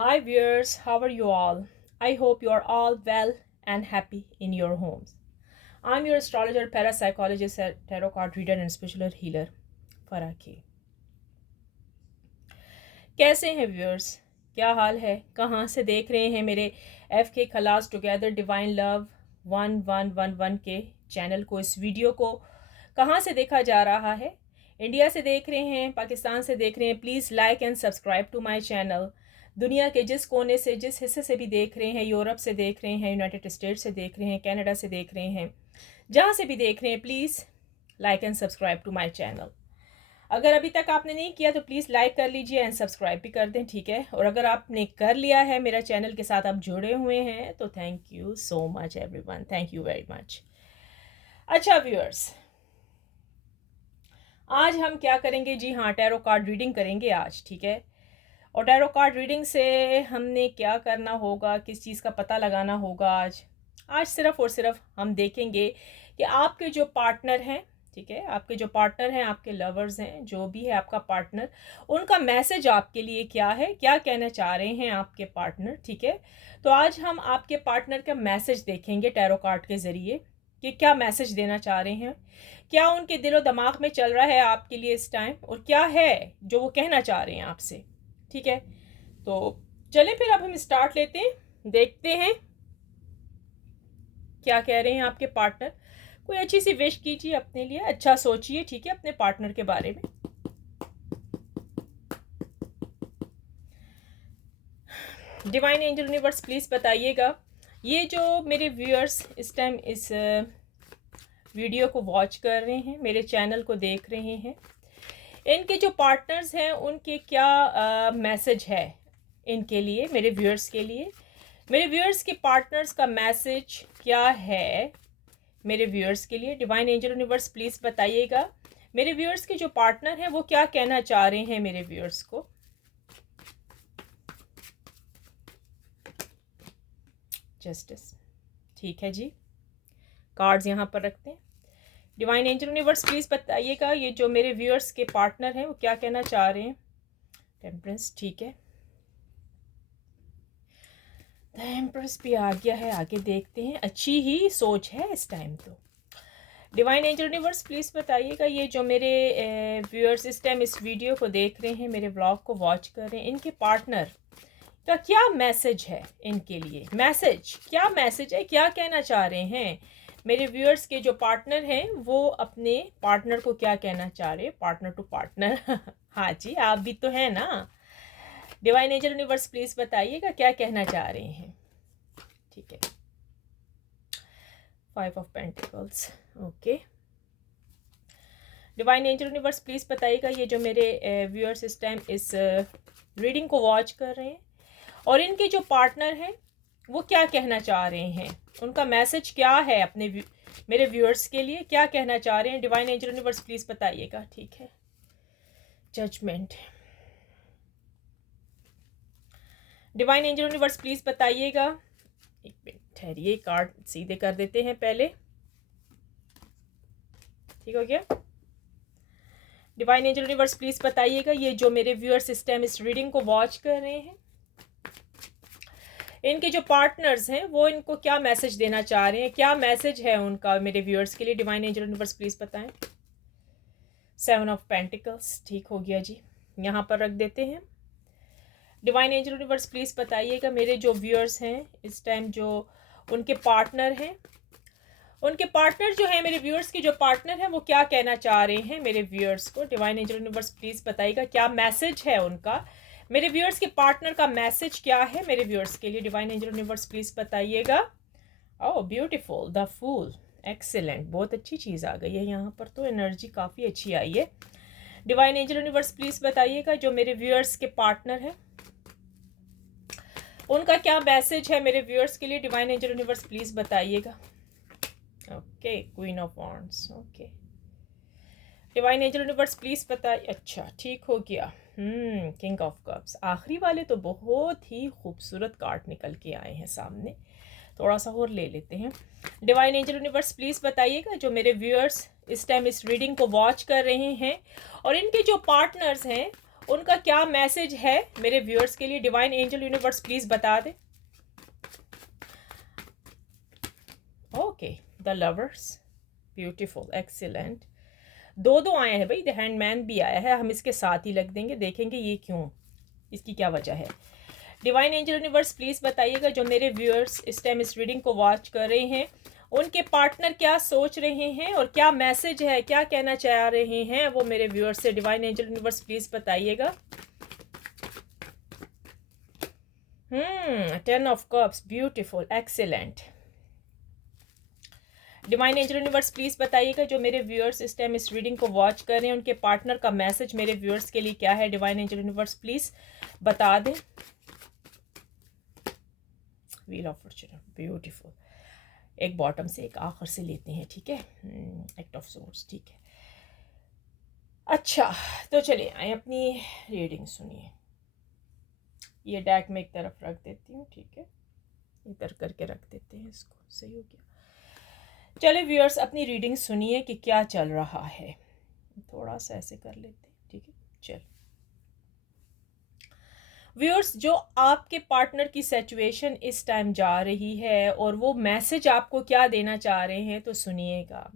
Hi viewers, how are you all? I hope you are all well and happy in your homes. I'm your astrologer, parapsychologist, tarot card reader and spiritual healer, Farah K. कैसे हैं viewers? क्या हाल है? कहाँ से देख रहे हैं मेरे एफ के खलास टुगेदर डिवाइन लव 1111 के चैनल को? इस वीडियो को कहाँ से देखा जा रहा है? इंडिया से देख रहे हैं, पाकिस्तान से देख रहे हैं? Please like and subscribe to my channel. दुनिया के जिस कोने से, जिस हिस्से से भी देख रहे हैं, यूरोप से देख रहे हैं, यूनाइटेड स्टेट्स से देख रहे हैं, कनाडा से देख रहे हैं, जहाँ से भी देख रहे हैं, please like and subscribe to my channel. अगर अभी तक आपने नहीं किया तो प्लीज़ लाइक कर लीजिए एंड सब्सक्राइब भी कर दें, ठीक है? और अगर आपने कर लिया है, मेरा चैनल के साथ आप जुड़े हुए हैं, तो thank you so much everyone, thank you very much. अच्छा व्यूअर्स, आज हम क्या करेंगे? जी हाँ, टैरो कार्ड रीडिंग करेंगे आज, ठीक है? और टैरो कार्ड रीडिंग से हमने क्या करना होगा, किस चीज़ का पता लगाना होगा आज सिर्फ और सिर्फ हम देखेंगे कि आपके जो पार्टनर हैं, ठीक है, आपके जो पार्टनर हैं, आपके लवर्स हैं, जो भी है आपका पार्टनर, उनका मैसेज आपके लिए क्या है, क्या कहना चाह रहे हैं आपके पार्टनर, ठीक है? तो आज हम आपके पार्टनर का मैसेज देखेंगे टैरो कार्ड के ज़रिए कि क्या मैसेज देना चाह रहे हैं, क्या उनके दिलो दिमाग में चल रहा है आपके लिए इस टाइम, और क्या है जो वो कहना चाह रहे हैं आपसे, ठीक है? तो चलें फिर अब हम स्टार्ट लेते हैं, देखते हैं क्या कह रहे हैं आपके पार्टनर। कोई अच्छी सी विश कीजिए अपने लिए, अच्छा सोचिए, ठीक है, अपने पार्टनर के बारे में। डिवाइन एंजल यूनिवर्स प्लीज़ बताइएगा, ये जो मेरे व्यूअर्स इस टाइम इस वीडियो को वॉच कर रहे हैं, मेरे चैनल को देख रहे हैं, इनके जो पार्टनर्स हैं उनके क्या मैसेज है इनके लिए, मेरे व्यूअर्स के लिए, मेरे व्यूअर्स के पार्टनर्स का मैसेज क्या है मेरे व्यूअर्स के लिए? डिवाइन एंजल यूनिवर्स प्लीज़ बताइएगा, मेरे व्यूअर्स के जो पार्टनर हैं वो क्या कहना चाह रहे हैं मेरे व्यूअर्स को। जस्टिस, ठीक है जी, कार्ड्स यहाँ पर रखते हैं। डिवाइन एंजल यूनिवर्स प्लीज़ बताइएगा, ये जो मेरे व्यूअर्स के पार्टनर हैं वो क्या कहना चाह रहे हैं। टेम्परेंस, ठीक है, द एम्प्रेस भी आ गया है, आगे देखते हैं। अच्छी ही सोच है इस टाइम तो। डिवाइन एंजल यूनिवर्स प्लीज़ बताइएगा, ये जो मेरे व्यूअर्स इस टाइम इस वीडियो को देख रहे हैं, मेरे व्लॉग को वॉच कर रहे हैं, इनके पार्टनर का क्या मैसेज है इनके लिए? मैसेज, क्या मैसेज है, क्या कहना चाह रहे हैं मेरे व्यूअर्स के जो पार्टनर हैं, वो अपने पार्टनर को क्या कहना चाह रहे हैं? पार्टनर टू पार्टनर हाँ जी, आप भी तो हैं ना। डिवाइन एंजल यूनिवर्स प्लीज़ बताइएगा क्या कहना चाह रहे हैं, ठीक है? 5 of pentacles, okay. Divine angel universe please बताइएगा, ये जो मेरे व्यूअर्स इस टाइम इस रीडिंग को वॉच कर रहे हैं और इनके जो पार्टनर हैं वो क्या कहना चाह रहे हैं, उनका मैसेज क्या है अपने मेरे व्यूअर्स के लिए, क्या कहना चाह रहे हैं? डिवाइन एंजल यूनिवर्स प्लीज़ बताइएगा, ठीक है? Judgement, divine angel universe please बताइएगा। एक मिनट ठहरिए, कार्ड सीधे कर देते हैं पहले, ठीक हो गया? डिवाइन एंजल यूनिवर्स प्लीज़ बताइएगा, ये जो मेरे व्यूअर्स इस टाइम इस रीडिंग को वॉच कर रहे हैं, इनके जो पार्टनर्स हैं वो इनको क्या मैसेज देना चाह रहे हैं, क्या मैसेज है उनका मेरे व्यूअर्स के लिए? डिवाइन एंजल यूनिवर्स प्लीज़ बताएं। 7 ऑफ पेंटिकल्स, ठीक हो गया जी, यहाँ पर रख देते हैं। डिवाइन एंजल यूनिवर्स प्लीज़ बताइएगा, मेरे जो व्यूअर्स हैं इस टाइम जो उनके पार्टनर हैं, उनके पार्टनर जो है मेरे व्यूअर्स के जो पार्टनर हैं वो क्या कहना चाह रहे हैं मेरे व्यूअर्स को? डिवाइन एंजल यूनिवर्स प्लीज़ बताइएगा, क्या मैसेज है उनका, मेरे व्यूअर्स के पार्टनर का मैसेज क्या है मेरे व्यूअर्स के लिए? डिवाइन एंजल यूनिवर्स प्लीज़ बताइएगा। ओह ब्यूटीफुल, द फूल, एक्सीलेंट, बहुत अच्छी चीज़ आ गई है यहाँ पर, तो एनर्जी काफ़ी अच्छी आई है। डिवाइन एंजल यूनिवर्स प्लीज़ बताइएगा, जो मेरे व्यूअर्स के पार्टनर हैं उनका क्या मैसेज है मेरे व्यूअर्स के लिए? डिवाइन एंजल यूनिवर्स प्लीज़ बताइएगा। Okay, queen of wands, okay. Divine angel universe please बताइए, अच्छा ठीक हो गया। किंग ऑफ कप्स, आखिरी वाले तो बहुत ही खूबसूरत कार्ड निकल के आए हैं सामने, थोड़ा सा और ले लेते हैं। डिवाइन एंजल यूनिवर्स प्लीज़ बताइएगा, जो मेरे व्यूअर्स इस टाइम इस रीडिंग को वॉच कर रहे हैं और इनके जो पार्टनर्स हैं उनका क्या मैसेज है मेरे व्यूअर्स के लिए? डिवाइन एंजल यूनिवर्स प्लीज बता दे। Okay, the lovers, beautiful, excellent. दो आए हैं भाई, द हैंडमैन भी आया है, हम इसके साथ ही लग देंगे, देखेंगे ये क्यों, इसकी क्या वजह है। डिवाइन एंजल यूनिवर्स प्लीज बताइएगा, जो मेरे व्यूअर्स इस टाइम इस रीडिंग को वॉच कर रहे हैं, उनके पार्टनर क्या सोच रहे हैं और क्या मैसेज है, क्या कहना चाह रहे हैं वो मेरे व्यूअर्स से। डिवाइन एंजल यूनिवर्स प्लीज बताइएगा। 10 of cups, beautiful, excellent. Divine angel universe please बताइएगा, जो मेरे व्यूअर्स इस टाइम इस रीडिंग को वॉच कर रहे हैं, उनके पार्टनर का मैसेज मेरे व्यूअर्स के लिए क्या है। डिवाइन एंजल यूनिवर्स प्लीज बता दें। Wheel of Fortune, beautiful. एक बॉटम से एक आखिर से लेते हैं, ठीक है। एक्ट ऑफ सोर्स, ठीक है। अच्छा, तो चलिए आए अपनी रीडिंग सुनिए। ये डेक में एक तरफ रख देती हूँ, ठीक है, इधर करके रख देते हैं इसको, सही हो गया। चलिए व्यूअर्स, अपनी रीडिंग सुनिए कि क्या चल रहा है। थोड़ा सा ऐसे कर लेते हैं, ठीक है। चल व्यूअर्स, जो आपके पार्टनर की सिचुएशन इस टाइम जा रही है और वो मैसेज आपको क्या देना चाह रहे हैं, तो सुनिएगा।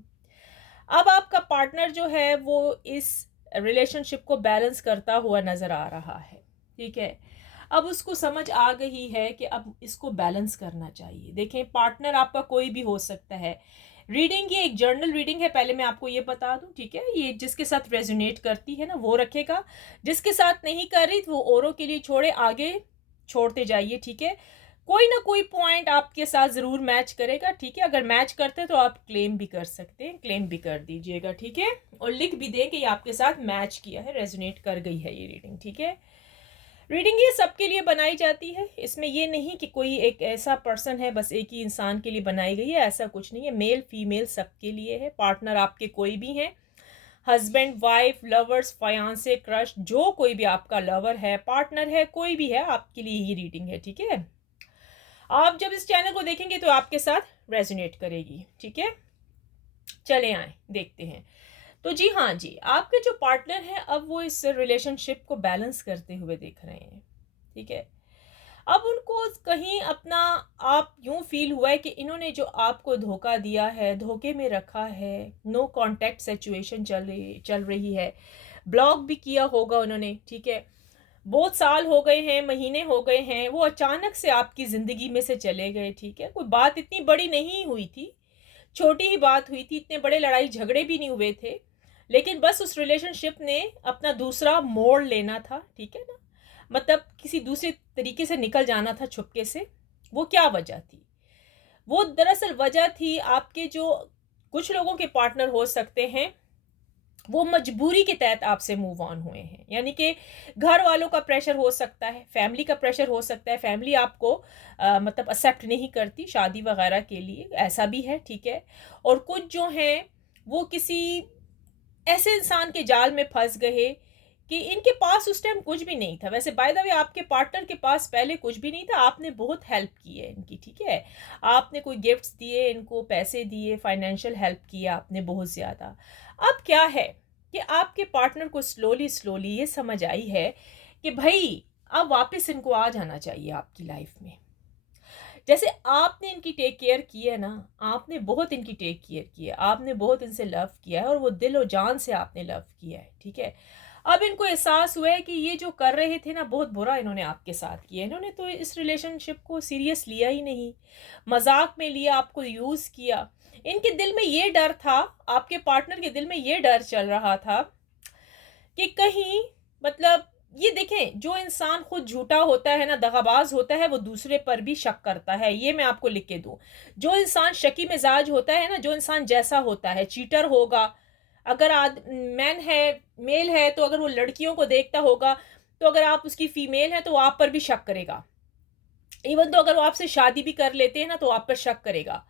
अब आपका पार्टनर जो है वो इस रिलेशनशिप को बैलेंस करता हुआ नज़र आ रहा है, ठीक है। अब उसको समझ आ गई है कि अब इसको बैलेंस करना चाहिए। देखें, पार्टनर आपका कोई भी हो सकता है। रीडिंग ये एक जर्नल रीडिंग है, पहले मैं आपको ये बता दूं, ठीक है। ये जिसके साथ रेजोनेट करती है ना वो रखेगा, जिसके साथ नहीं कर रही तो वो औरों के लिए छोड़े, आगे छोड़ते जाइए, ठीक है। कोई ना कोई पॉइंट आपके साथ ज़रूर मैच करेगा, ठीक है। अगर मैच करते तो आप क्लेम भी कर सकते हैं, क्लेम भी कर दीजिएगा, ठीक है। और लिख भी दें कि ये आपके साथ मैच किया है, रेजोनेट कर गई है ये रीडिंग, ठीक है। रीडिंग ये सबके लिए बनाई जाती है, इसमें ये नहीं कि कोई एक ऐसा पर्सन है बस एक ही इंसान के लिए बनाई गई है, ऐसा कुछ नहीं है। मेल फीमेल सबके लिए है। पार्टनर आपके कोई भी हैं, हस्बैंड वाइफ, लवर्स, फायांसे, क्रश, जो कोई भी आपका लवर है, पार्टनर है, कोई भी है, आपके लिए ये रीडिंग है, ठीक है। आप जब इस चैनल को देखेंगे तो आपके साथ रेजोनेट करेगी, ठीक है। चले आए देखते हैं। तो जी हाँ जी, आपके जो पार्टनर हैं अब वो इस रिलेशनशिप को बैलेंस करते हुए दिख रहे हैं, ठीक है। अब उनको कहीं अपना आप यूं फील हुआ है कि इन्होंने जो आपको धोखा दिया है, धोखे में रखा है, नो कांटेक्ट सिचुएशन चल रही है, ब्लॉक भी किया होगा उन्होंने, ठीक है। बहुत साल हो गए हैं, महीने हो गए हैं, वो अचानक से आपकी ज़िंदगी में से चले गए, ठीक है। कोई बात इतनी बड़ी नहीं हुई थी, छोटी ही बात हुई थी, इतने बड़े लड़ाई झगड़े भी नहीं हुए थे, लेकिन बस उस रिलेशनशिप ने अपना दूसरा मोड़ लेना था, ठीक है ना। मतलब किसी दूसरे तरीके से निकल जाना था छुपके से। वो क्या वजह थी? वो दरअसल वजह थी आपके जो कुछ लोगों के पार्टनर हो सकते हैं, वो मजबूरी के तहत आपसे मूव ऑन हुए हैं। यानी कि घर वालों का प्रेशर हो सकता है, फैमिली का प्रेशर हो सकता है, फैमिली आपको मतलब एक्सेप्ट नहीं करती शादी वगैरह के लिए, ऐसा भी है, ठीक है। और कुछ जो हैं वो किसी ऐसे इंसान के जाल में फंस गए कि इनके पास उस टाइम कुछ भी नहीं था। वैसे बाय द वे आपके पार्टनर के पास पहले कुछ भी नहीं था, आपने बहुत हेल्प की है इनकी, ठीक है। आपने कोई गिफ्ट्स दिए इनको, पैसे दिए, फाइनेंशियल हेल्प किया आपने बहुत ज़्यादा। अब क्या है कि आपके पार्टनर को स्लोली स्लोली ये समझ आई है कि भाई अब वापस इनको आ जाना चाहिए आपकी लाइफ में। जैसे आपने इनकी टेक केयर की है ना, आपने बहुत इनकी टेक केयर की है, आपने बहुत इनसे लव किया है और वो दिल और जान से आपने लव किया है, ठीक है। अब इनको एहसास हुआ है कि ये जो कर रहे थे ना बहुत बुरा इन्होंने आपके साथ किया। इन्होंने तो इस रिलेशनशिप को सीरियस लिया ही नहीं, मजाक में लिया, आपको यूज़ किया। इनके दिल में ये डर था, आपके पार्टनर के दिल में ये डर चल रहा था कि कहीं मतलब ये देखें, जो इंसान खुद झूठा होता है ना, दगाबाज होता है, वो दूसरे पर भी शक करता है। ये मैं आपको लिख के दूं, जो इंसान शकी मिजाज होता है ना, जो इंसान जैसा होता है, चीटर होगा। अगर मैन है, मेल है, तो अगर वो लड़कियों को देखता होगा तो अगर आप उसकी फीमेल है तो वो आप पर भी शक करेगा। इवन तो अगर वो आपसे शादी भी कर लेते हैं ना तो आप पर शक करेगा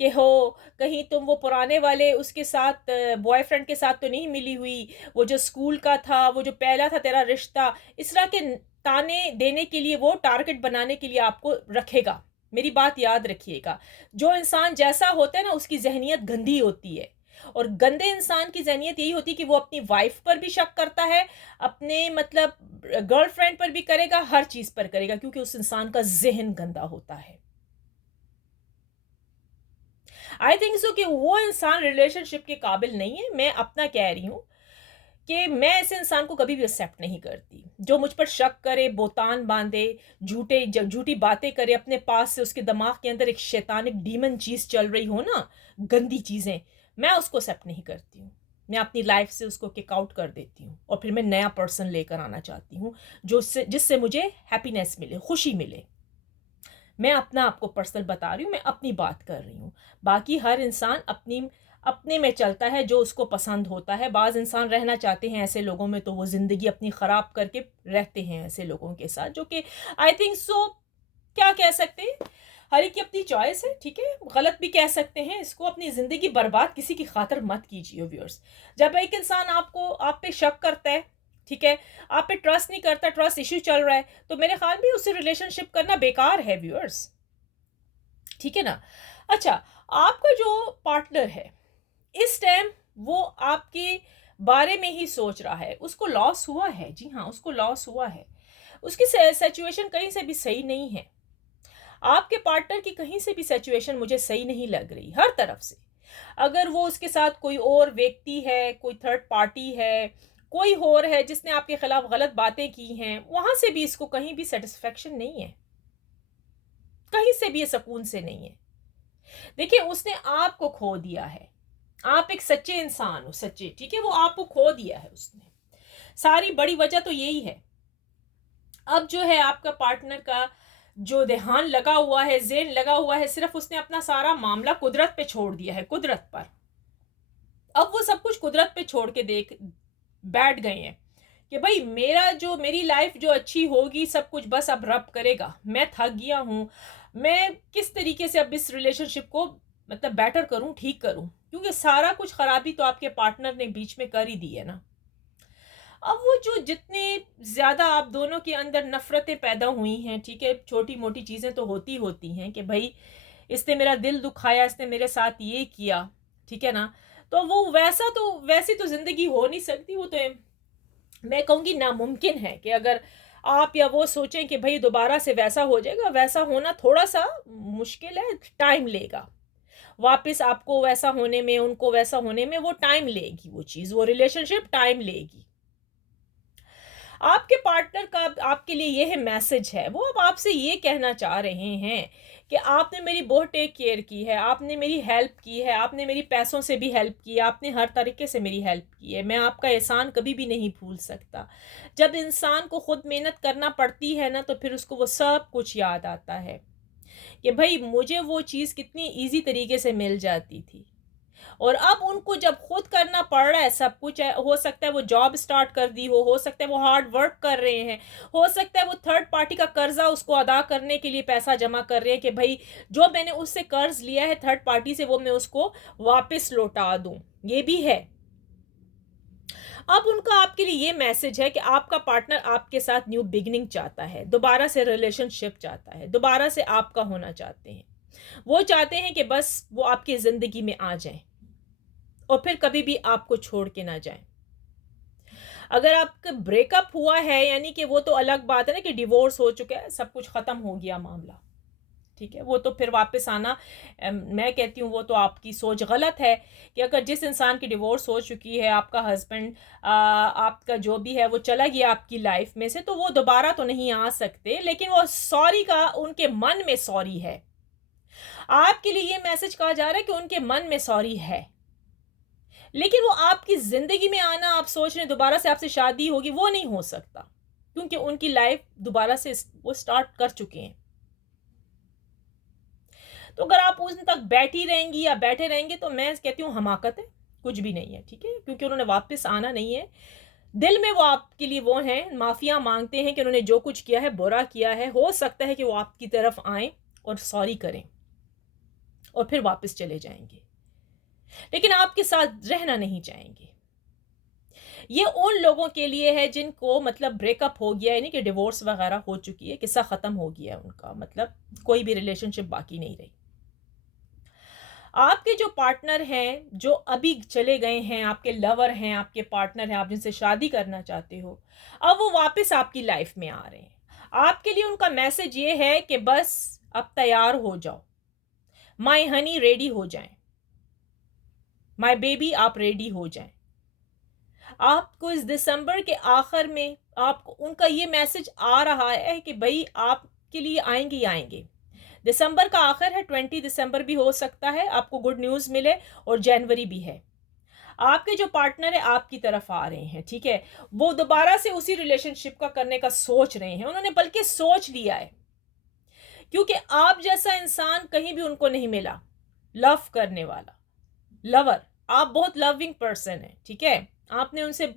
कि हो कहीं तुम वो पुराने वाले उसके साथ बॉयफ्रेंड के साथ तो नहीं मिली हुई, वो जो स्कूल का था, वो जो पहला था तेरा रिश्ता। इस तरह के ताने देने के लिए, वो टारगेट बनाने के लिए आपको रखेगा। मेरी बात याद रखिएगा, जो इंसान जैसा होता है ना उसकी जहनियत गंदी होती है। और गंदे इंसान की ज़हनियत यही होती है कि वो अपनी वाइफ पर भी शक करता है, अपने मतलब गर्लफ्रेंड पर भी करेगा, हर चीज़ पर करेगा, क्योंकि उस इंसान का ज़हन गंदा होता है। आई थिंक सो कि वो इंसान रिलेशनशिप के काबिल नहीं है। मैं अपना कह रही हूँ कि मैं ऐसे इंसान को कभी भी एक्सेप्ट नहीं करती, जो मुझ पर शक करे, बोतान बांधे, झूठी बातें करे, अपने पास से उसके दिमाग के अंदर एक शैतानिक डीमन चीज़ चल रही हो ना, गंदी चीज़ें, मैं उसको एक्सेप्ट नहीं करती हूँ। मैं अपनी लाइफ से उसको किक आउट कर देती हूँ और फिर मैं नया पर्सन लेकर आना चाहती हूँ, जिससे मुझे हैप्पीनेस मिले, खुशी मिले। मैं अपना आपको पर्सनल बता रही हूँ, मैं अपनी बात कर रही हूँ। बाकी हर इंसान अपने में चलता है, जो उसको पसंद होता है। बाज़ इंसान रहना चाहते हैं ऐसे लोगों में, तो वो ज़िंदगी अपनी ख़राब करके रहते हैं ऐसे लोगों के साथ, जो कि आई थिंक सो क्या कह सकते हैं, हर एक की अपनी चॉइस है, ठीक है? गलत भी कह सकते हैं इसको। अपनी ज़िंदगी बर्बाद किसी की खातिर मत कीजिए व्यूअर्स। जब एक इंसान आप पे शक करता है, ठीक है, आप पे ट्रस्ट नहीं करता, ट्रस्ट इश्यू चल रहा है, तो मेरे ख्याल में उससे रिलेशनशिप करना बेकार है व्यूअर्स, ठीक है ना? अच्छा, आपका जो पार्टनर है इस टाइम वो आपके बारे में ही सोच रहा है, उसको लॉस हुआ है, जी हाँ, उसको लॉस हुआ है। उसकी सिचुएशन कहीं से भी सही नहीं है। आपके पार्टनर की कहीं से भी सिचुएशन मुझे सही नहीं लग रही, हर तरफ से। अगर वो उसके साथ कोई और व्यक्ति है, कोई थर्ड पार्टी है, कोई और है जिसने आपके खिलाफ गलत बातें की हैं, वहां से भी इसको कहीं भी सेटिस्फेक्शन नहीं है, कहीं से भी ये सुकून से नहीं है। देखिए, उसने आपको खो दिया है। आप एक सच्चे इंसान हो, सच्चे, ठीक है? वो आपको खो दिया है उसने। सारी बड़ी वजह तो यही है। अब जो है आपका पार्टनर का जो ध्यान लगा हुआ है, ज़ेन लगा हुआ है, सिर्फ उसने अपना सारा मामला कुदरत पे छोड़ दिया है, कुदरत पर। अब वो सब कुछ कुदरत पे छोड़ के बैठ गए हैं कि भाई मेरी लाइफ जो अच्छी होगी, सब कुछ बस अब रब करेगा। मैं थक गया हूँ। मैं किस तरीके से अब इस रिलेशनशिप को मतलब बेटर करूँ, ठीक करूँ, क्योंकि सारा कुछ खराबी तो आपके पार्टनर ने बीच में कर ही दी है ना। अब वो जो जितने ज़्यादा आप दोनों के अंदर नफ़रतें पैदा हुई हैं, ठीक है, छोटी-मोटी चीज़ें तो होती हैं कि भई इसने मेरा दिल दुखाया, इसने मेरे साथ ये किया, ठीक है ना? तो वो वैसी तो ज़िंदगी हो नहीं सकती, वो तो मैं कहूँगी नामुमकिन है कि अगर आप या वो सोचें कि भई दोबारा से वैसा हो जाएगा, वैसा होना थोड़ा-सा मुश्किल है, टाइम लेगा। वापस आपको वैसा होने में, उनको वैसा होने में वो टाइम लेगी वो चीज़, वो रिलेशनशिप टाइम लेगी। आपके पार्टनर का आपके लिए ये है मैसेज है, वो अब आपसे ये कहना चाह रहे हैं कि आपने मेरी बहुत टेक केयर की है, आपने मेरी हेल्प की है, आपने मेरी पैसों से भी हेल्प की है, आपने हर तरीके से मेरी हेल्प की है, मैं आपका एहसान कभी भी नहीं भूल सकता। जब इंसान को खुद मेहनत करना पड़ती है ना, तो फिर उसको वो सब कुछ याद आता है कि भाई मुझे वो चीज़ कितनी ईजी तरीके से मिल जाती थी। और अब उनको जब खुद करना पड़ रहा है सब कुछ है, हो सकता है वो जॉब स्टार्ट कर दी हो सकता है वो हार्ड वर्क कर रहे हैं, हो सकता है वो थर्ड पार्टी का कर्जा उसको अदा करने के लिए पैसा जमा कर रहे हैं कि भाई जो मैंने उससे कर्ज लिया है थर्ड पार्टी से, वो मैं उसको वापस लौटा दूं, ये भी है। अब उनका आपके लिए ये मैसेज है कि आपका पार्टनर आपके साथ न्यू बिगिनिंग चाहता है, दोबारा से रिलेशनशिप चाहता है, दोबारा से आपका होना चाहते हैं। वो चाहते हैं कि बस वो आपकी ज़िंदगी में आ जाएं और फिर कभी भी आपको छोड़ के ना जाएं। अगर आपका ब्रेकअप हुआ है, यानी कि वो तो अलग बात है ना कि डिवोर्स हो चुका है, सब कुछ ख़त्म हो गया मामला, ठीक है? वो तो फिर वापस आना, मैं कहती हूँ वो तो आपकी सोच गलत है कि अगर जिस इंसान की डिवोर्स हो चुकी है, आपका हस्बैंड आपका जो भी है वो चला गया आपकी लाइफ में से, तो वो दोबारा तो नहीं आ सकते, लेकिन वो सॉरी का उनके मन में सॉरी है। आपके लिए ये मैसेज कहा जा रहा है कि उनके मन में सॉरी है, लेकिन वो आपकी ज़िंदगी में आना, आप सोच रहे हैं दोबारा से आपसे शादी होगी, वो नहीं हो सकता, क्योंकि उनकी लाइफ दोबारा से वो स्टार्ट कर चुके हैं। तो अगर आप उस दिन तक बैठी रहेंगी या बैठे रहेंगे, तो मैं कहती हूँ हमाकत है, कुछ भी नहीं है, ठीक है? क्योंकि उन्होंने वापस आना नहीं है। दिल में वो आपके लिए वो हैं, माफ़िया मांगते हैं कि उन्होंने जो कुछ किया है, बुरा किया है। हो सकता है कि वो आपकी तरफ आएँ और सॉरी करें और फिर वापस चले जाएंगे, लेकिन आपके साथ रहना नहीं चाहेंगे। ये उन लोगों के लिए है जिनको मतलब ब्रेकअप हो गया, यानी कि डिवोर्स वगैरह हो चुकी है, किस्सा ख़त्म हो गया उनका, मतलब कोई भी रिलेशनशिप बाकी नहीं रही। आपके जो पार्टनर हैं, जो अभी चले गए हैं, आपके लवर हैं, आपके पार्टनर हैं, आप जिनसे शादी करना चाहते हो, अब वो वापस आपकी लाइफ में आ रहे हैं। आपके लिए उनका मैसेज ये है कि बस अब तैयार हो जाओ, माय हनी रेडी हो जाएं, माय बेबी आप रेडी हो जाएं। आपको इस दिसंबर के आखिर में आपको उनका ये मैसेज आ रहा है कि भाई आपके लिए आएंगे ही आएंगे। दिसंबर का आखिर है, 20 दिसंबर भी हो सकता है आपको गुड न्यूज़ मिले, और जनवरी भी है। आपके जो पार्टनर है आपकी तरफ आ रहे हैं, ठीक है। वो दोबारा से उसी रिलेशनशिप का करने का सोच रहे हैं, उन्होंने बल्कि सोच लिया है, क्योंकि आप जैसा इंसान कहीं भी उनको नहीं मिला, लव करने वाला लवर। आप बहुत लविंग पर्सन है, ठीक है। आपने उनसे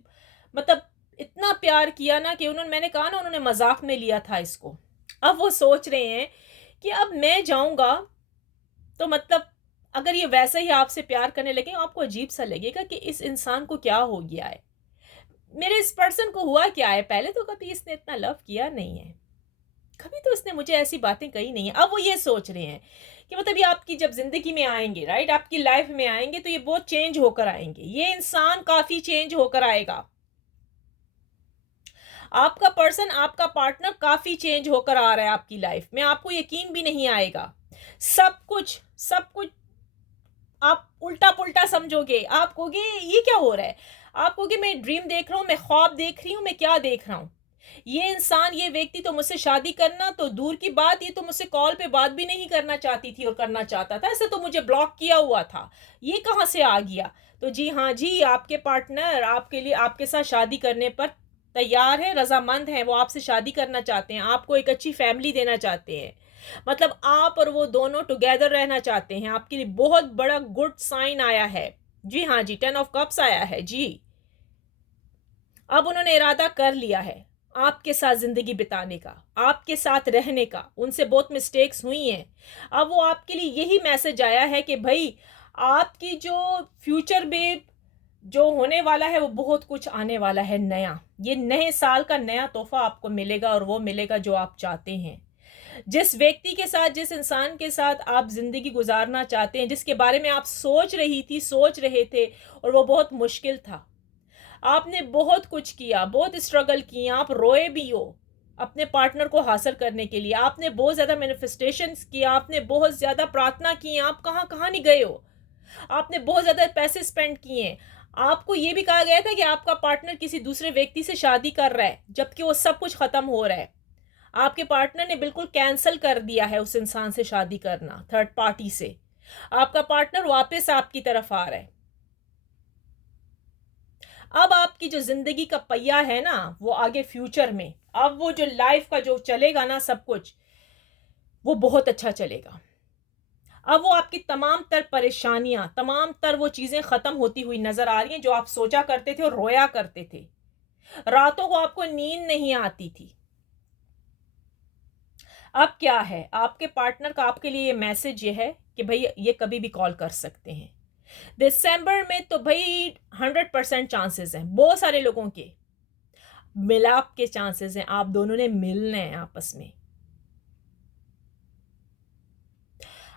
मतलब इतना प्यार किया ना कि उन्होंने, मैंने कहा ना, उन्होंने मजाक में लिया था इसको। अब वो सोच रहे हैं कि अब मैं जाऊंगा तो मतलब अगर ये वैसे ही आपसे प्यार करने लगे, आपको अजीब सा लगेगा कि इस इंसान को क्या हो गया है, मेरे इस पर्सन को हुआ क्या है, पहले तो कभी इसने इतना लव किया नहीं है, कभी तो इसने मुझे ऐसी बातें कही नहीं है। अब वो ये सोच रहे हैं कि मतलब ये आपकी जब जिंदगी में आएंगे, राइट, आपकी लाइफ में आएंगे, तो ये बहुत चेंज होकर आएंगे, ये इंसान काफी चेंज होकर आएगा। आपका पर्सन, आपका पार्टनर काफी चेंज होकर आ रहा है आपकी लाइफ में, आपको यकीन भी नहीं आएगा। सब कुछ आप उल्टा पुल्टा समझोगे, आप कहोगे ये क्या हो रहा है, आप कहोगे मैं ड्रीम देख रहा हूँ, मैं ख्वाब देख रही हूँ, मैं क्या देख रहा हूँ। ये इंसान, ये व्यक्ति तो मुझसे शादी करना तो दूर की बात, ये तो मुझसे कॉल पे बात भी नहीं करना चाहती थी और करना चाहता था, ऐसे तो मुझे ब्लॉक किया हुआ था, ये कहाँ से आ गया। तो जी हाँ जी, आपके पार्टनर आपके लिए, आपके साथ शादी करने पर तैयार है, रजामंद है, वो आपसे शादी करना चाहते हैं, आपको एक अच्छी फैमिली देना चाहते हैं, मतलब आप और वो दोनों टुगेदर रहना चाहते हैं। आपके लिए बहुत बड़ा गुड साइन आया है। जी हाँ जी, 10 ऑफ कप्स आया है जी। अब उन्होंने इरादा कर लिया है आपके साथ जिंदगी बिताने का, आपके साथ रहने का, उनसे बहुत मिस्टेक्स हुई हैं। अब वो आपके लिए यही मैसेज आया है कि भाई आपकी जो फ्यूचर में जो होने वाला है वो बहुत कुछ आने वाला है नया, ये नए साल का नया तोहफा आपको मिलेगा, और वो मिलेगा जो आप चाहते हैं। जिस व्यक्ति के साथ, जिस इंसान के साथ आप जिंदगी गुजारना चाहते हैं, जिसके बारे में आप सोच रही थी, सोच रहे थे, और वो बहुत मुश्किल था, आपने बहुत कुछ किया, बहुत स्ट्रगल किए, आप रोए भी हो अपने पार्टनर को हासिल करने के लिए, आपने बहुत ज़्यादा मैनिफेस्टेशंस किया, आपने बहुत ज़्यादा प्रार्थना की, आप कहाँ कहाँ नहीं गए हो, आपने बहुत ज़्यादा पैसे स्पेंड किए। आपको ये भी कहा गया था कि आपका पार्टनर किसी दूसरे व्यक्ति से शादी कर रहा है, जबकि वो सब कुछ ख़त्म हो रहा है। आपके पार्टनर ने बिल्कुल कैंसिल कर दिया है उस इंसान से शादी करना, थर्ड पार्टी से। आपका पार्टनर वापस आपकी तरफ आ रहा है। अब आपकी जो जिंदगी का पहिया है ना, वो आगे फ्यूचर में, अब वो जो लाइफ का जो चलेगा ना सब कुछ, वो बहुत अच्छा चलेगा। अब वो आपकी तमाम तर परेशानियां, तमाम तर वो चीजें खत्म होती हुई नजर आ रही हैं जो आप सोचा करते थे और रोया करते थे, रातों को आपको नींद नहीं आती थी। अब क्या है, आपके पार्टनर का आपके लिए ये मैसेज ये है कि भाई ये कभी भी कॉल कर सकते हैं। दिसंबर में तो भाई 100% चांसेस हैं, बहुत सारे लोगों के मिलाप के चांसेस हैं, आप दोनों ने मिलना है आपस में।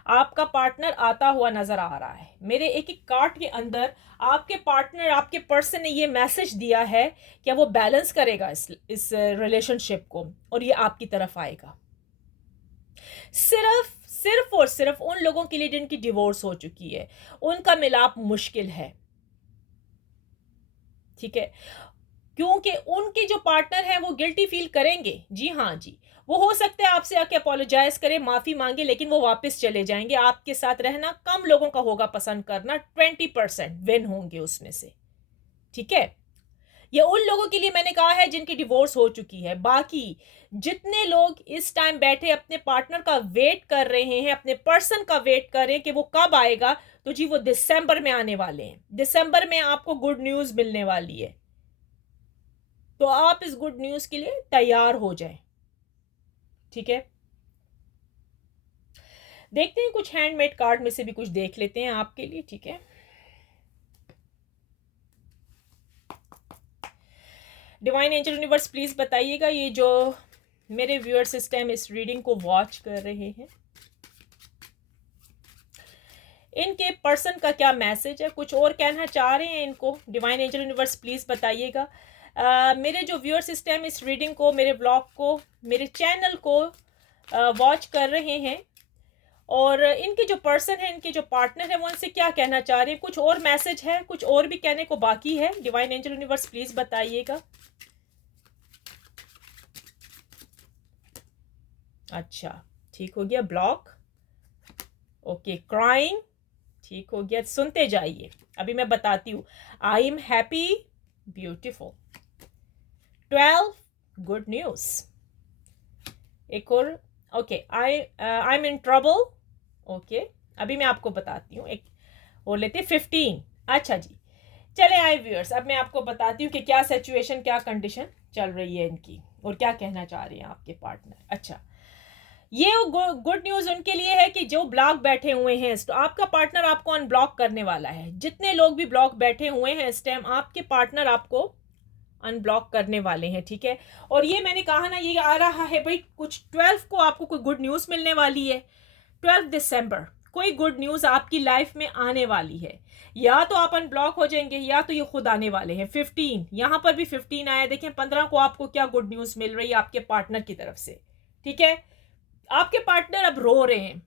आपका पार्टनर आता हुआ नजर आ रहा है मेरे एक एक कार्ड के अंदर। आपके पार्टनर, आपके पर्सन ने ये मैसेज दिया है कि वो बैलेंस करेगा इस रिलेशनशिप को, और ये आपकी तरफ आएगा। सिर्फ और सिर्फ उन लोगों के लिए जिनकी डिवोर्स हो चुकी है, उनका मिलाप मुश्किल है, ठीक है, क्योंकि उनके जो पार्टनर हैं वो गिल्टी फील करेंगे। जी हाँ जी, वो हो सकता है आपसे आके अपोलोजाइज करे, माफी मांगे, लेकिन वो वापस चले जाएंगे। आपके साथ रहना कम लोगों का होगा पसंद करना, 20% विन होंगे उसमें से, ठीक है। ये उन लोगों के लिए मैंने कहा है जिनकी डिवोर्स हो चुकी है। बाकी जितने लोग इस टाइम बैठे अपने पार्टनर का वेट कर रहे हैं, अपने पर्सन का वेट कर रहे हैं कि वो कब आएगा, तो जी वो दिसंबर में आने वाले हैं। दिसंबर में आपको गुड न्यूज मिलने वाली है, तो आप इस गुड न्यूज के लिए तैयार हो जाएं, ठीक है। देखते हैं कुछ हैंडमेड कार्ड में से भी कुछ देख लेते हैं आपके लिए, ठीक है। डिवाइन एंजल यूनिवर्स प्लीज बताइएगा, ये जो मेरे व्यूअर सिस्टम इस रीडिंग को वॉच कर रहे हैं, इनके पर्सन का क्या मैसेज है, कुछ और कहना चाह रहे हैं इनको, डिवाइन एंजल यूनिवर्स प्लीज़ बताइएगा। मेरे जो व्यूअर्स इस टाइम इस रीडिंग को, मेरे ब्लॉग को, मेरे चैनल को वॉच कर रहे हैं, और इनके जो पर्सन है, इनके जो पार्टनर है, वो उनसे क्या कहना चाह रहे हैं, कुछ और मैसेज है, कुछ और भी कहने को बाकी है, डिवाइन एंजल यूनिवर्स प्लीज़ बताइएगा। अच्छा, ठीक हो गया। Block, okay. क्राइंग, ठीक हो गया। सुनते जाइए, अभी मैं बताती हूँ। I am happy, beautiful. 12, good news. एक और, okay. I am in trouble, okay. अभी मैं आपको बताती हूँ, एक और लेते। 15, अच्छा जी। चले आए व्यूअर्स, अब मैं आपको बताती हूँ कि क्या सिचुएशन, क्या कंडीशन चल रही है इनकी, और क्या कहना चाह रहे हैं आपके पार्टनर। अच्छा, ये गुड न्यूज़ उनके लिए है कि जो ब्लॉक बैठे हुए हैं, तो आपका पार्टनर आपको अनब्लॉक करने वाला है। जितने लोग भी ब्लॉक बैठे हुए हैं इस टाइम, आपके पार्टनर आपको अनब्लॉक करने वाले हैं, ठीक है। और ये मैंने कहा ना, ये आ रहा है भाई, कुछ 12 को आपको कोई गुड न्यूज़ मिलने वाली है। 12 दिसंबर कोई गुड न्यूज़ आपकी लाइफ में आने वाली है। या तो आप अनब्लॉक हो जाएंगे, या तो ये खुद आने वाले हैं। 15, यहाँ पर भी 15 आया, देखें 15 को आपको क्या गुड न्यूज़ मिल रही है आपके पार्टनर की तरफ से, ठीक है। आपके पार्टनर अब रो रहे हैं,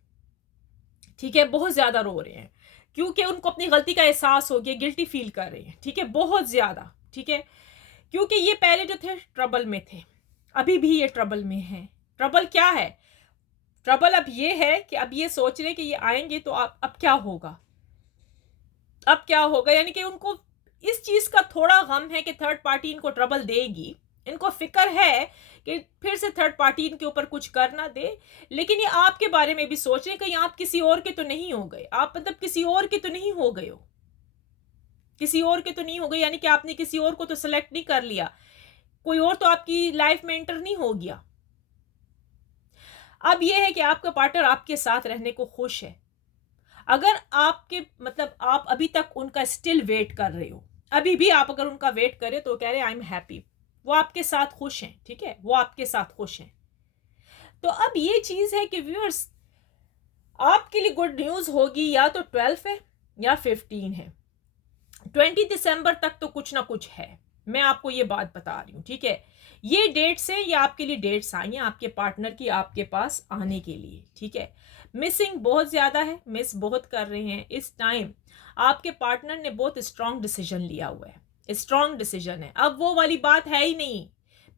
ठीक है, बहुत ज़्यादा रो रहे हैं, क्योंकि उनको अपनी गलती का एहसास हो गया, गिल्टी फील कर रहे हैं, ठीक है, बहुत ज़्यादा, ठीक है। क्योंकि ये पहले जो थे ट्रबल में थे, अभी भी ये ट्रबल में है। ट्रबल क्या है? ट्रबल अब ये है कि अब ये सोच रहे कि ये आएंगे तो अब क्या होगा, अब क्या होगा, यानी कि उनको इस चीज़ का थोड़ा गम है कि थर्ड पार्टी इनको ट्रबल देगी। इनको फिक्र है कि फिर से थर्ड पार्टी इनके ऊपर कुछ कर ना दे। लेकिन ये आपके बारे में भी सोच रहे हैं कि आप किसी और के तो नहीं हो गए, आप मतलब किसी और के तो नहीं हो गए हो, किसी और के तो नहीं हो गए, यानी कि आपने किसी और को तो सेलेक्ट नहीं कर लिया, कोई और तो आपकी लाइफ में एंटर नहीं हो गया। अब यह है कि आपका पार्टनर आपके साथ रहने को खुश है। अगर आपके मतलब आप अभी तक उनका स्टिल वेट कर रहे हो, अभी भी आप अगर उनका वेट करें तो कह रहे हैं आई एम हैप्पी, वो आपके साथ खुश हैं, ठीक है, वो आपके साथ खुश हैं। तो अब ये चीज़ है कि व्यूअर्स, आपके लिए गुड न्यूज़ होगी, या तो 12 है या 15 है। 20 दिसंबर तक तो कुछ ना कुछ है, मैं आपको ये बात बता रही हूँ, ठीक है। ये डेट्स है, ये आपके लिए डेट्स आई हैं आपके पार्टनर की आपके पास आने के लिए, ठीक है। मिसिंग बहुत ज़्यादा है, मिस बहुत कर रहे हैं इस टाइम। आपके पार्टनर ने बहुत स्ट्रांग डिसीजन लिया हुआ है, स्ट्रांग डिसीजन है। अब वो वाली बात है ही नहीं,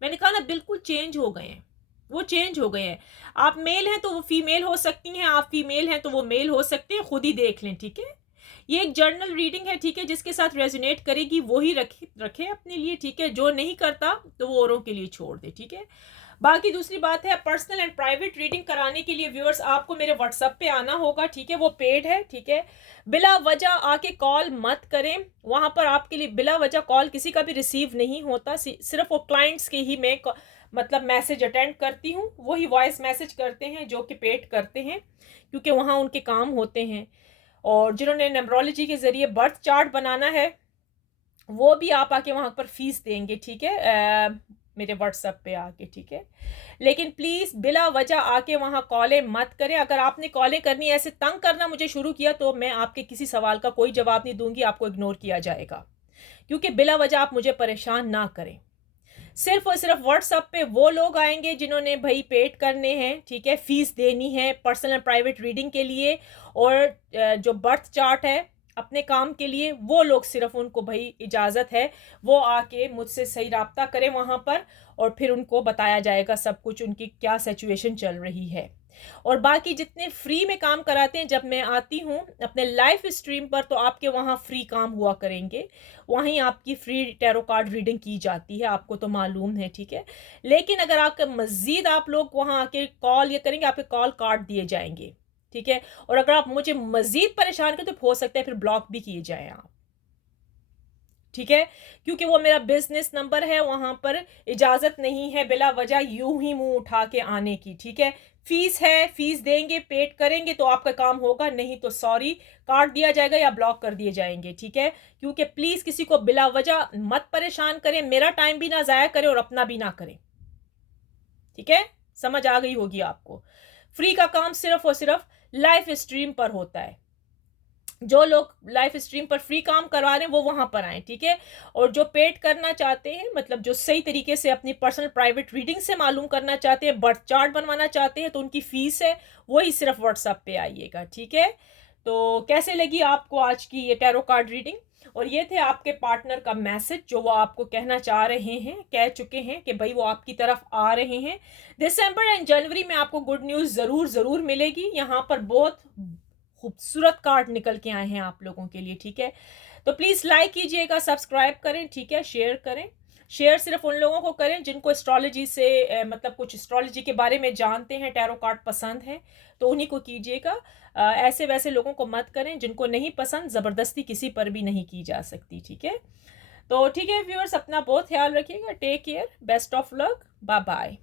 मैंने कहा ना, बिल्कुल चेंज हो गए हैं, वो चेंज हो गए हैं। आप मेल हैं तो वो फीमेल हो सकती हैं, आप फीमेल हैं तो वो मेल हो सकते हैं, खुद ही देख लें, ठीक है। ये एक जर्नल रीडिंग है, ठीक है, जिसके साथ रेजोनेट करेगी वो ही रखे अपने लिए, ठीक है। जो नहीं करता तो वो औरों के लिए छोड़ दे, ठीक है। बाकी दूसरी बात है, पर्सनल एंड प्राइवेट रीडिंग कराने के लिए व्यूअर्स आपको मेरे व्हाट्सएप पे आना होगा, ठीक है, वो पेड है, ठीक है। बिला वजह आके कॉल मत करें, वहां पर आपके लिए बिला वजह कॉल किसी का भी रिसीव नहीं होता। सिर्फ वो क्लाइंट्स के ही मैं मतलब मैसेज अटेंड करती हूँ, वही वॉइस मैसेज करते हैं जो कि पेड करते हैं, क्योंकि वहाँ उनके काम होते हैं। और जिन्होंने न्यूमरोलॉजी के ज़रिए बर्थ चार्ट बनाना है, वो भी आप आके वहाँ पर फीस देंगे, ठीक है, मेरे व्हाट्सएप पे आके, ठीक है। लेकिन प्लीज़ बिला वजह आके वहाँ कॉलें मत करें। अगर आपने कॉलें करनी, ऐसे तंग करना मुझे शुरू किया, तो मैं आपके किसी सवाल का कोई जवाब नहीं दूंगी, आपको इग्नोर किया जाएगा, क्योंकि बिला वजह आप मुझे परेशान ना करें। सिर्फ और सिर्फ व्हाट्सएप पे वो लोग आएंगे जिन्होंने भाई पेड करने हैं, ठीक है, फीस देनी है पर्सनल प्राइवेट रीडिंग के लिए, और जो बर्थ चार्ट है अपने काम के लिए, वो लोग सिर्फ, उनको भाई इजाज़त है वो आके मुझसे सही राब्ता करें वहाँ पर, और फिर उनको बताया जाएगा सब कुछ, उनकी क्या सिचुएशन चल रही है। और बाकी जितने फ्री में काम कराते हैं, जब मैं आती हूँ अपने लाइव स्ट्रीम पर, तो आपके वहाँ फ्री काम हुआ करेंगे, वहीं आपकी फ्री टैरो कार्ड रीडिंग की जाती है, आपको तो मालूम है, ठीक है। लेकिन अगर आपके मज़ीद आप लोग वहाँ आके कॉल ये करेंगे, आपके कॉल कार्ड दिए जाएंगे, ठीक है। और अगर आप मुझे मज़ीद परेशान करें तो हो सकता है फिर ब्लॉक भी किए जाएँ आप, ठीक है, क्योंकि वो मेरा बिजनेस नंबर है, वहाँ पर इजाज़त नहीं है बिला वजह यूं ही मुंह उठा के आने की, ठीक है। फीस है, फीस देंगे, पेड करेंगे तो आपका काम होगा, नहीं तो सॉरी, काट दिया जाएगा या ब्लॉक कर दिए जाएंगे, ठीक है। क्योंकि प्लीज़ किसी को बिला वजह मत परेशान करें, मेरा टाइम भी ना ज़ाया करें और अपना भी ना करें, ठीक है। समझ आ गई होगी आपको। फ्री का काम सिर्फ और सिर्फ लाइव स्ट्रीम पर होता है, जो लोग लाइव स्ट्रीम पर फ्री काम करवा रहे हैं वो वहाँ पर आएँ, ठीक है। और जो पेड करना चाहते हैं, मतलब जो सही तरीके से अपनी पर्सनल प्राइवेट रीडिंग से मालूम करना चाहते हैं, बर्थ चार्ट बनवाना चाहते हैं, तो उनकी फ़ीस है वही सिर्फ व्हाट्सएप पे आइएगा, ठीक है। तो कैसे लगी आपको आज की ये टैरो कार्ड रीडिंग? और ये थे आपके पार्टनर का मैसेज जो वो आपको कहना चाह रहे हैं, कह चुके हैं कि भाई वो आपकी तरफ आ रहे हैं। दिसंबर एंड जनवरी में आपको गुड न्यूज़ ज़रूर मिलेगी। यहाँ पर बहुत खूबसूरत कार्ड निकल के आए हैं आप लोगों के लिए, ठीक है। तो प्लीज़ लाइक कीजिएगा, सब्सक्राइब करें, ठीक है, शेयर करें। शेयर सिर्फ उन लोगों को करें जिनको एस्ट्रोलॉजी से मतलब कुछ एस्ट्रोलॉजी के बारे में जानते हैं, टैरो कार्ड पसंद है, तो उन्हीं को कीजिएगा। ऐसे वैसे लोगों को मत करें जिनको नहीं पसंद, ज़बरदस्ती किसी पर भी नहीं की जा सकती, ठीक है। तो ठीक है व्यूअर्स, अपना बहुत ख्याल रखिएगा, take care, best of luck, bye bye.